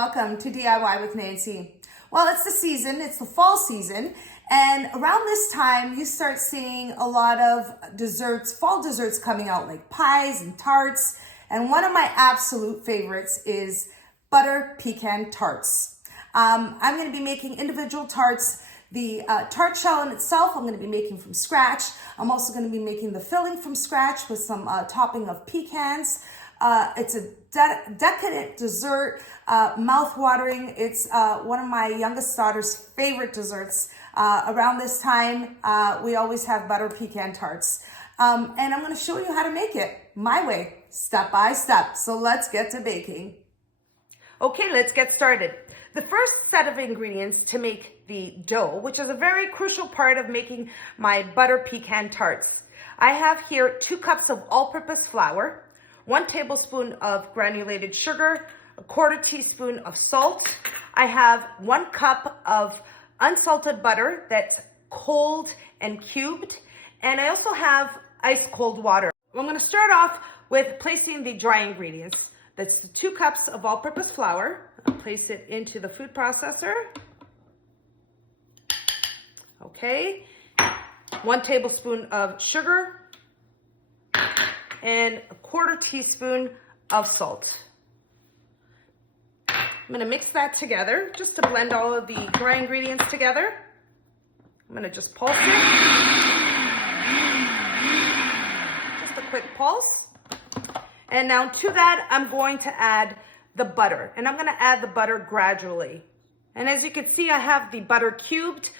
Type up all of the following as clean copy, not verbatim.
welcome to DIY with Nancy. Well, it's the season, it's the fall season, and around this time you start seeing a lot of desserts, fall desserts coming out like pies and tarts, and one of my absolute favorites is butter pecan tarts. I'm going to be making individual tarts. The tart shell in itself I'm going to be making from scratch. I'm also going to be making the filling from scratch with some topping of pecans. It's a decadent dessert, mouth-watering. It's one of my youngest daughter's favorite desserts. Around this time, we always have butter pecan tarts. And I'm going to show you how to make it my way, step by step. So let's get to baking. Okay, let's get started. The first set of ingredients to make the dough, which is a very crucial part of making my butter pecan tarts. I have here 2 cups of all-purpose flour, 1 tablespoon of granulated sugar, 1/4 teaspoon of salt. I have 1 cup of unsalted butter that's cold and cubed, and I also have ice cold water. I'm going to start off with placing the dry ingredients. That's 2 cups of all-purpose flour. I'll place it into the food processor. Okay, 1 tablespoon of sugar, and 1/4 teaspoon of salt. I'm going to mix that together just to blend all of the dry ingredients together. I'm going to just pulse it. Just a quick pulse. And now to that, I'm going to add the butter. And I'm going to add the butter gradually. And as you can see, I have the butter cubed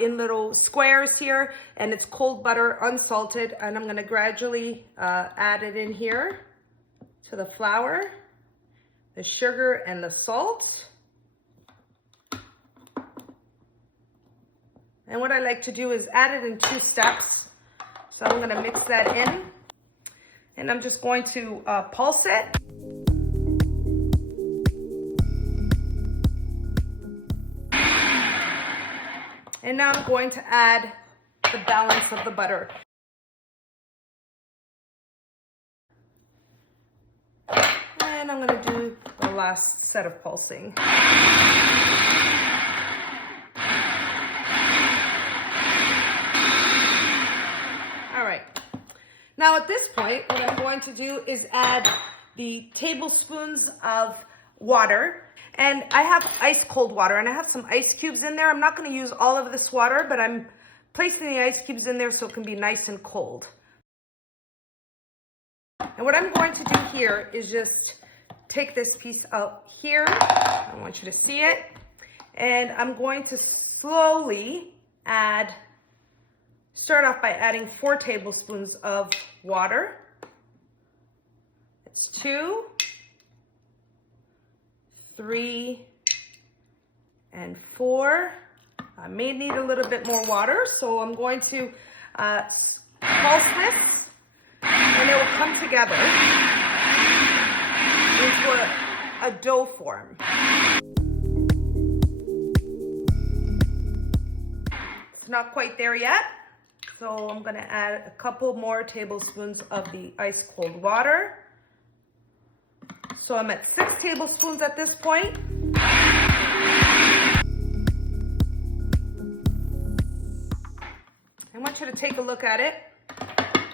in little squares here, and it's cold butter, unsalted, and I'm gonna gradually add it in here to the flour, the sugar, and the salt. And what I like to do is add it in 2 steps. So I'm gonna mix that in, and I'm just going to pulse it. And now I'm going to add the balance of the butter. And I'm going to do the last set of pulsing. All right. Now at this point, what I'm going to do is add the tablespoons of water. And I have ice cold water, and I have some ice cubes in there. I'm not going to use all of this water, but I'm placing the ice cubes in there so it can be nice and cold. And what I'm going to do here is just take this piece out here. I want you to see it. And I'm going to slowly start off by adding 4 tablespoons of water. It's 2, 3, and 4. I may need a little bit more water, so I'm going to pulse this, and it will come together into a dough form. It's not quite there yet, so I'm going to add a couple more tablespoons of the ice cold water. So I'm at 6 tablespoons at this point. I want you to take a look at it.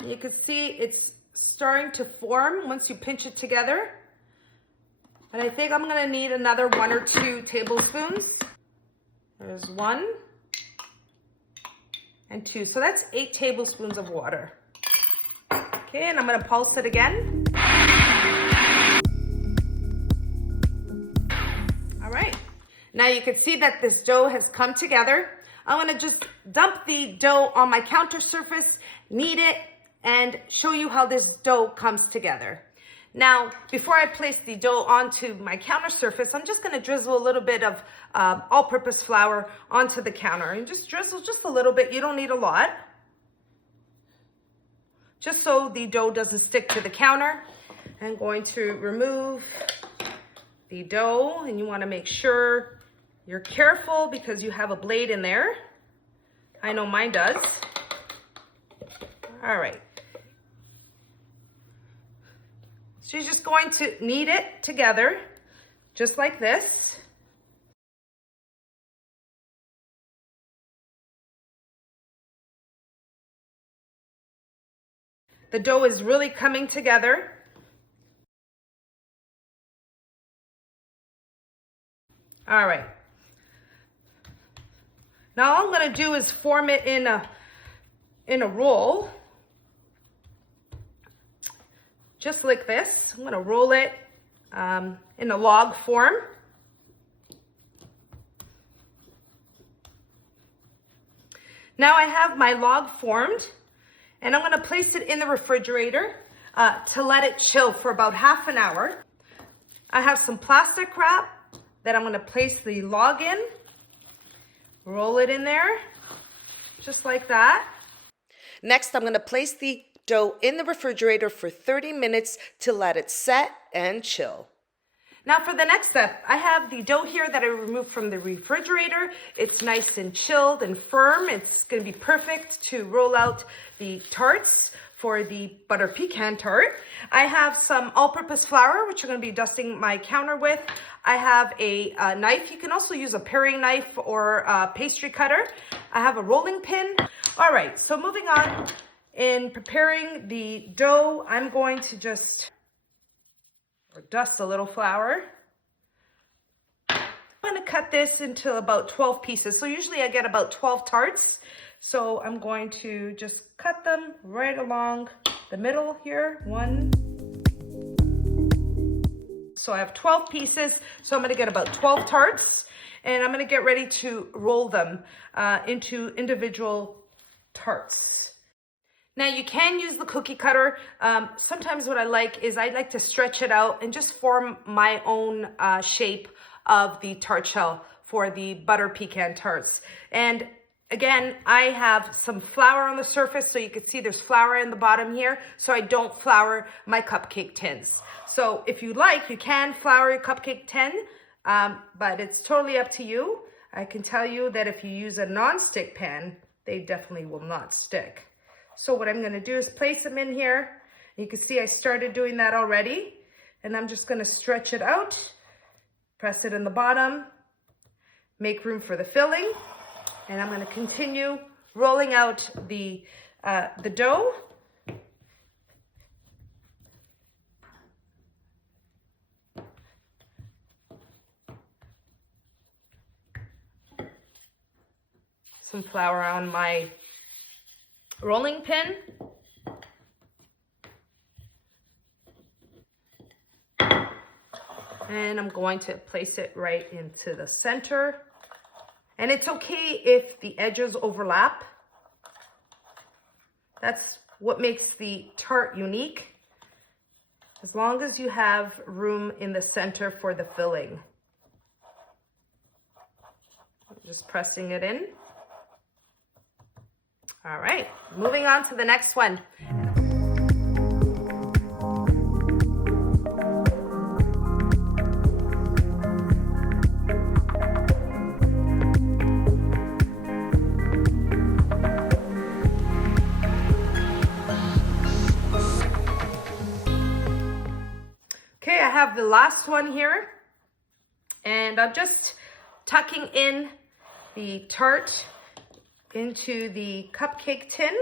You can see it's starting to form once you pinch it together. And I think I'm going to need another 1 or 2 tablespoons. There's 1 and 2. So that's 8 tablespoons of water. Okay, and I'm going to pulse it again. All right, now you can see that this dough has come together. I'm going to just dump the dough on my counter surface, knead it, and show you how this dough comes together. Now, before I place the dough onto my counter surface, I'm just going to drizzle a little bit of all-purpose flour onto the counter. And just drizzle just a little bit. You don't need a lot. Just so the dough doesn't stick to the counter. I'm going to remove the dough, and you want to make sure you're careful because you have a blade in there. I know mine does. All right. So you're just going to knead it together just like this. The dough is really coming together. All right. Now all I'm going to do is form it in a roll. Just like this. I'm going to roll it in a log form. Now I have my log formed, and I'm going to place it in the refrigerator to let it chill for about half an hour. I have some plastic wrap that I'm going to place the log in. Roll it in there, just like that. Next, I'm going to place the dough in the refrigerator for 30 minutes to let it set and chill. Now for the next step, I have the dough here that I removed from the refrigerator. It's nice and chilled and firm. It's going to be perfect to roll out the tarts for the butter pecan tart. I have some all-purpose flour, which I'm going to be dusting my counter with. I have a knife. You can also use a paring knife or a pastry cutter. I have a rolling pin. All right, so moving on. In preparing the dough, I'm going to just dust a little flour. I'm going to cut this into about 12 pieces. So usually I get about 12 tarts. So I'm going to just cut them right along the middle here. One. So I have 12 pieces. So I'm going to get about 12 tarts. And I'm going to get ready to roll them into individual tarts. Now you can use the cookie cutter. Sometimes what I like is I like to stretch it out and just form my own shape of the tart shell for the butter pecan tarts. And again, I have some flour on the surface, so you can see there's flour in the bottom here, so I don't flour my cupcake tins. So if you like, you can flour your cupcake tin, but it's totally up to you. I can tell you that if you use a non-stick pan, they definitely will not stick. So what I'm going to do is place them in here. You can see I started doing that already. And I'm just going to stretch it out, press it in the bottom, make room for the filling. And I'm going to continue rolling out the dough. Some flour on my rolling pin. And I'm going to place it right into the center. And it's okay if the edges overlap. That's what makes the tart unique. As long as you have room in the center for the filling. Just pressing it in. All right, moving on to the next one. Okay, I have the last one here, and I'm just tucking in the tart into the cupcake tin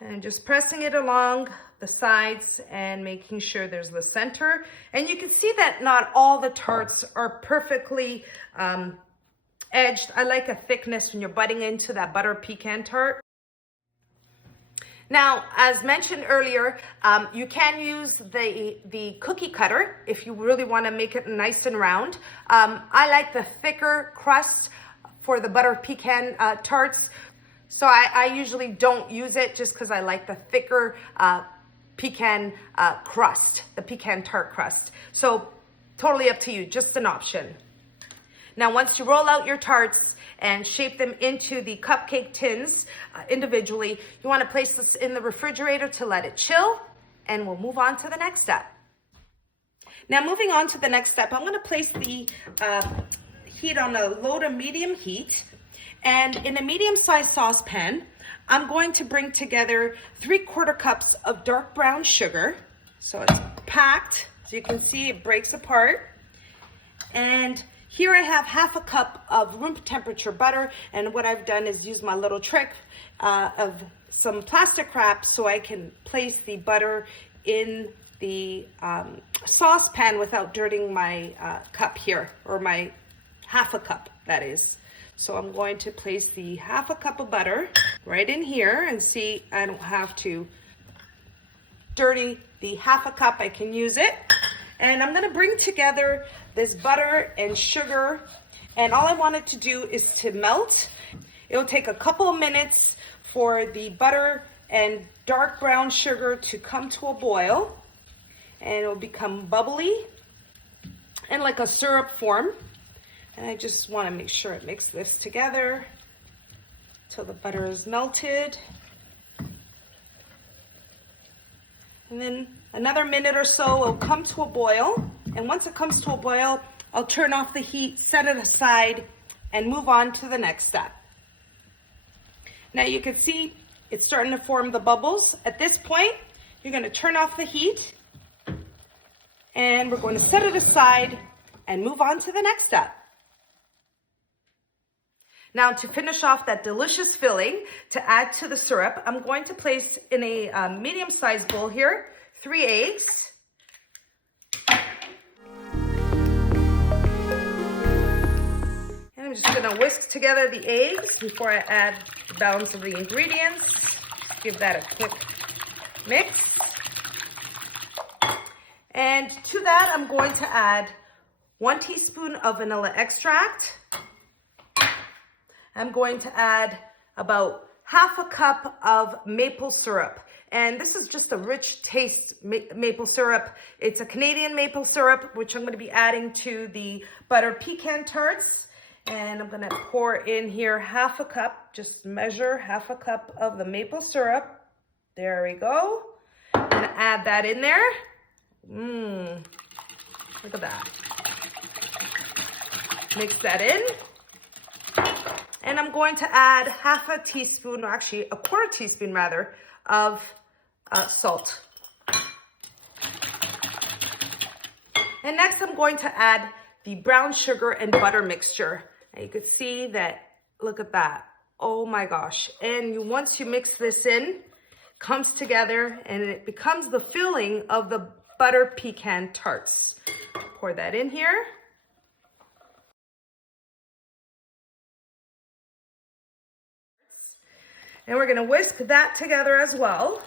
and just pressing it along the sides and making sure there's the center. And you can see that not all the tarts are perfectly edged. I like a thickness when you're biting into that butter pecan tart. Now, as mentioned earlier, you can use the cookie cutter if you really want to make it nice and round. I like the thicker crust for the butter pecan tarts. So I usually don't use it just because I like the thicker pecan crust, the pecan tart crust. So totally up to you, just an option. Now, once you roll out your tarts and shape them into the cupcake tins individually, you want to place this in the refrigerator to let it chill, and we'll move on to the next step. Now, moving on to the next step, I'm going to place the heat on a low to medium heat, and in a medium-sized saucepan, I'm going to bring together 3/4 cups of dark brown sugar. So it's packed, so you can see it breaks apart. And here I have half a cup of room temperature butter, and what I've done is use my little trick of some plastic wrap so I can place the butter in the saucepan without dirtying my cup here, or my half a cup, that is. So I'm going to place the half a cup of butter right in here, and see, I don't have to dirty the half a cup, I can use it. And I'm gonna bring together this butter and sugar, and all I want it to do is to melt. It'll take a couple of minutes for the butter and dark brown sugar to come to a boil, and it'll become bubbly and like a syrup form. And I just want to make sure I mix this together till the butter is melted. And then another minute or so, it'll come to a boil. And once it comes to a boil, I'll turn off the heat, set it aside, and move on to the next step. Now you can see it's starting to form the bubbles. At this point, you're going to turn off the heat, and we're going to set it aside and move on to the next step. Now, to finish off that delicious filling, to add to the syrup, I'm going to place in a medium-sized bowl here 3 eggs. And I'm just going to whisk together the eggs before I add the balance of the ingredients. Give that a quick mix. And to that, I'm going to add 1 teaspoon of vanilla extract. I'm going to add about half a cup of maple syrup. And this is just a rich taste maple syrup. It's a Canadian maple syrup, which I'm going to be adding to the butter pecan tarts. And I'm going to pour in here half a cup, just measure half a cup of the maple syrup. There we go. I'm going to add that in there. Look at that. Mix that in. And I'm going to add half a teaspoon, or actually a quarter teaspoon rather, of salt. And next I'm going to add the brown sugar and butter mixture. And you can see that, look at that. Oh my gosh. And once you mix this in, comes together and it becomes the filling of the butter pecan tarts. Pour that in here. And we're going to whisk that together as well.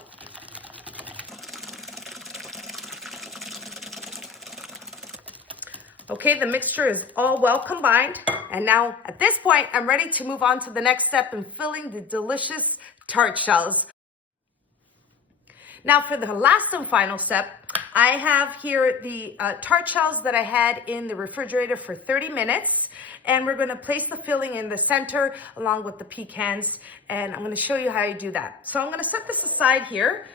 Okay, the mixture is all well combined. And now at this point, I'm ready to move on to the next step in filling the delicious tart shells. Now for the last and final step, I have here the tart shells that I had in the refrigerator for 30 minutes. And we're going to place the filling in the center along with the pecans. And I'm going to show you how I do that. So I'm going to set this aside here.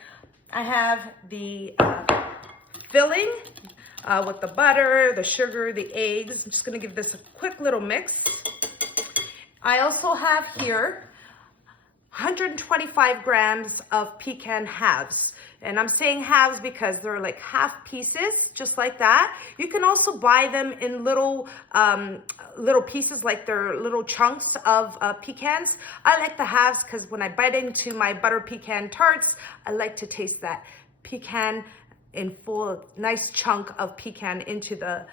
I have the filling with the butter, the sugar, the eggs. I'm just going to give this a quick little mix. I also have here 125 grams of pecan halves. And I'm saying halves because they're like half pieces, just like that. You can also buy them in little pieces, like they're little chunks of pecans. I like the halves because when I bite into my butter pecan tarts, I like to taste that pecan in full, nice chunk of pecan into the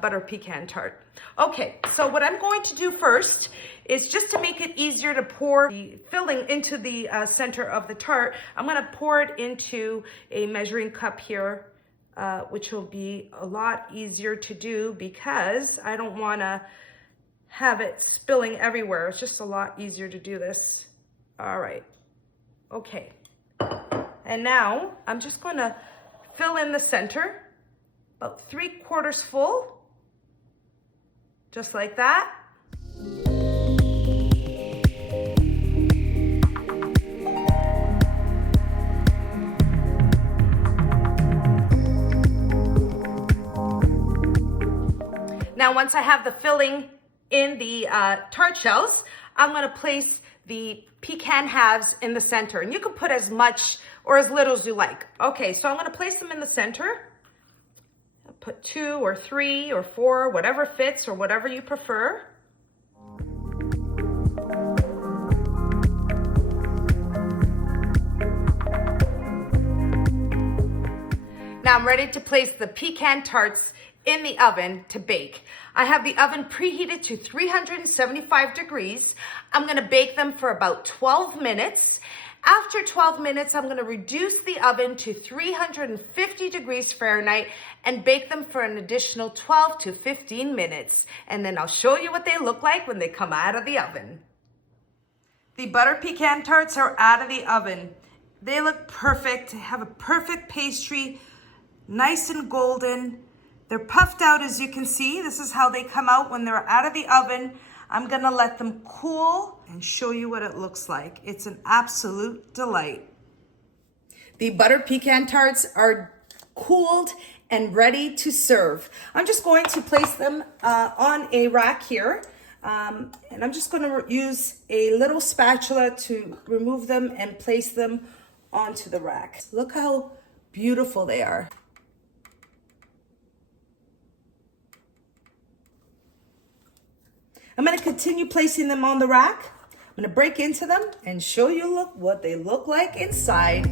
butter pecan tart. Okay, so what I'm going to do first is, just to make it easier to pour the filling into the center of the tart, I'm going to pour it into a measuring cup here, which will be a lot easier to do because I don't want to have it spilling everywhere. It's just a lot easier to do this. All right. Okay. And now I'm just going to fill in the center, about 3/4 full, just like that. Now, once I have the filling in the tart shells, I'm going to place the pecan halves in the center. And you can put as much or as little as you like. Okay, so I'm going to place them in the center. put 2 or 3 or 4, whatever fits or whatever you prefer. Now I'm ready to place the pecan tarts in the oven to bake. I have the oven preheated to 375 degrees. I'm gonna bake them for about 12 minutes. After 12 minutes, I'm gonna reduce the oven to 350 degrees Fahrenheit and bake them for an additional 12 to 15 minutes. And then I'll show you what they look like when they come out of the oven. The butter pecan tarts are out of the oven. They look perfect, have a perfect pastry, nice and golden. They're puffed out, as you can see. This is how they come out when they're out of the oven. I'm gonna let them cool and show you what it looks like. It's an absolute delight. The butter pecan tarts are cooled and ready to serve. I'm just going to place them on a rack here. And I'm just gonna use a little spatula to remove them and place them onto the rack. Look how beautiful they are. I'm going to continue placing them on the rack. I'm going to break into them and show you what they look like inside.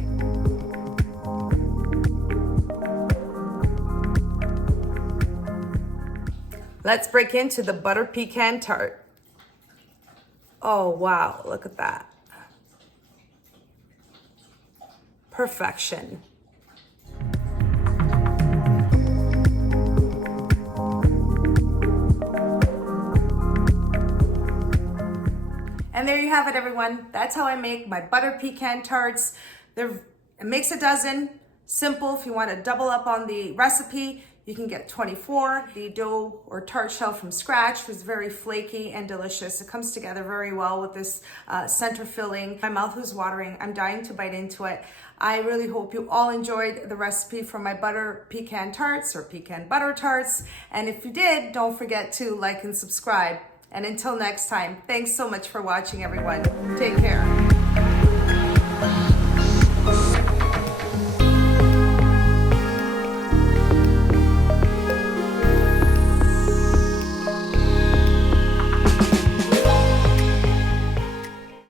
Let's break into the butter pecan tart. Oh, wow, look at that. Perfection. And there you have it, everyone. That's how I make my butter pecan tarts. It makes a dozen. Simple. If you want to double up on the recipe, you can get 24. The dough or tart shell from scratch was very flaky and delicious. It comes together very well with this center filling. My mouth is watering. I'm dying to bite into it. I really hope you all enjoyed the recipe for my butter pecan tarts or pecan butter tarts. And if you did, don't forget to like and subscribe. And until next time, thanks so much for watching, everyone. Take care.